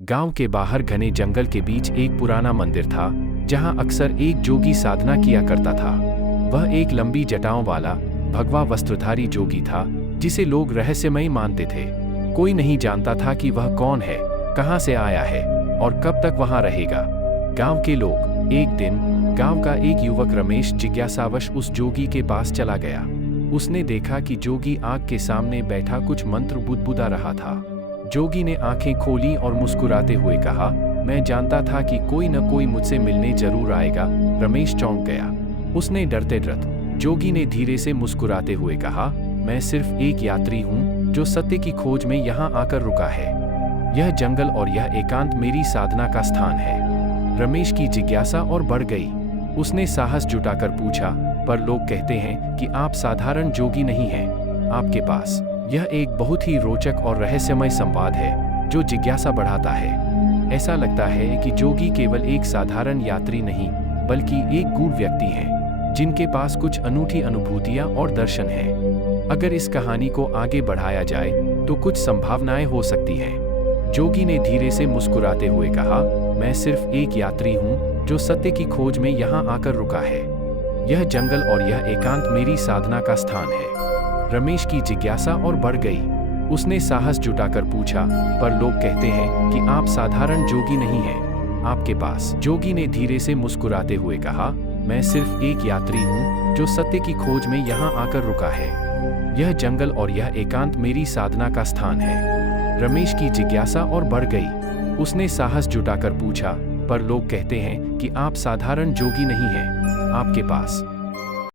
गांव के बाहर घने जंगल के बीच एक पुराना मंदिर था, जहां अक्सर एक जोगी साधना किया करता था। वह एक लंबी जटाओं वाला भगवा वस्त्रधारी जोगी था, जिसे लोग रहस्यमयी मानते थे। कोई नहीं जानता था कि वह कौन है, कहां से आया है और कब तक वहां रहेगा। गांव के लोग एक दिन गांव का एक युवक रमेश जिज्ञासावश उस जोगी के पास चला गया। उसने देखा कि जोगी आग के सामने बैठा कुछ मंत्र बुदबुदा रहा था। जोगी ने आंखें खोली और मुस्कुराते हुए कहा, मैं जानता था कि कोई न कोई मुझसे मिलने जरूर आएगा। रमेश चौंक गया। उसने डरते डरते जोगी ने धीरे से मुस्कुराते हुए कहा, मैं सिर्फ एक यात्री हूँ जो सत्य की खोज में यहाँ आकर रुका है। यह जंगल और यह एकांत मेरी साधना का स्थान है। रमेश की जिज्ञासा और बढ़ गई। उसने साहस जुटाकर पूछा, पर लोग कहते हैं कि आप साधारण जोगी नहीं हैं, आपके पास यह एक बहुत ही रोचक और रहस्यमय संवाद है जो जिज्ञासा बढ़ाता है। ऐसा लगता है कि जोगी केवल एक साधारण यात्री नहीं, बल्कि एक गूढ़ व्यक्ति है, जिनके पास कुछ अनूठी अनुभूतियां और दर्शन हैं। अगर इस कहानी को आगे बढ़ाया जाए तो कुछ संभावनाएं हो सकती हैं। जोगी ने धीरे से मुस्कुराते हुए कहा, मैं सिर्फ एक यात्री हूँ जो सत्य की खोज में यहाँ आकर रुका है। यह जंगल और यह एकांत मेरी साधना का स्थान है। रमेश की जिज्ञासा और बढ़ गई। उसने साहस जुटाकर पूछा, पर लोग कहते हैं कि आप साधारण जोगी नहीं हैं, आपके पास। जोगी ने धीरे से मुस्कुराते हुए कहा, मैं सिर्फ एक यात्री हूँ जो सत्य की खोज में यहाँ आकर रुका है। यह जंगल और यह एकांत मेरी साधना का स्थान है। रमेश की जिज्ञासा और बढ़ गई। उसने साहस जुटाकर पूछा, पर लोग कहते हैं कि आप साधारण जोगी नहीं हैं, आपके पास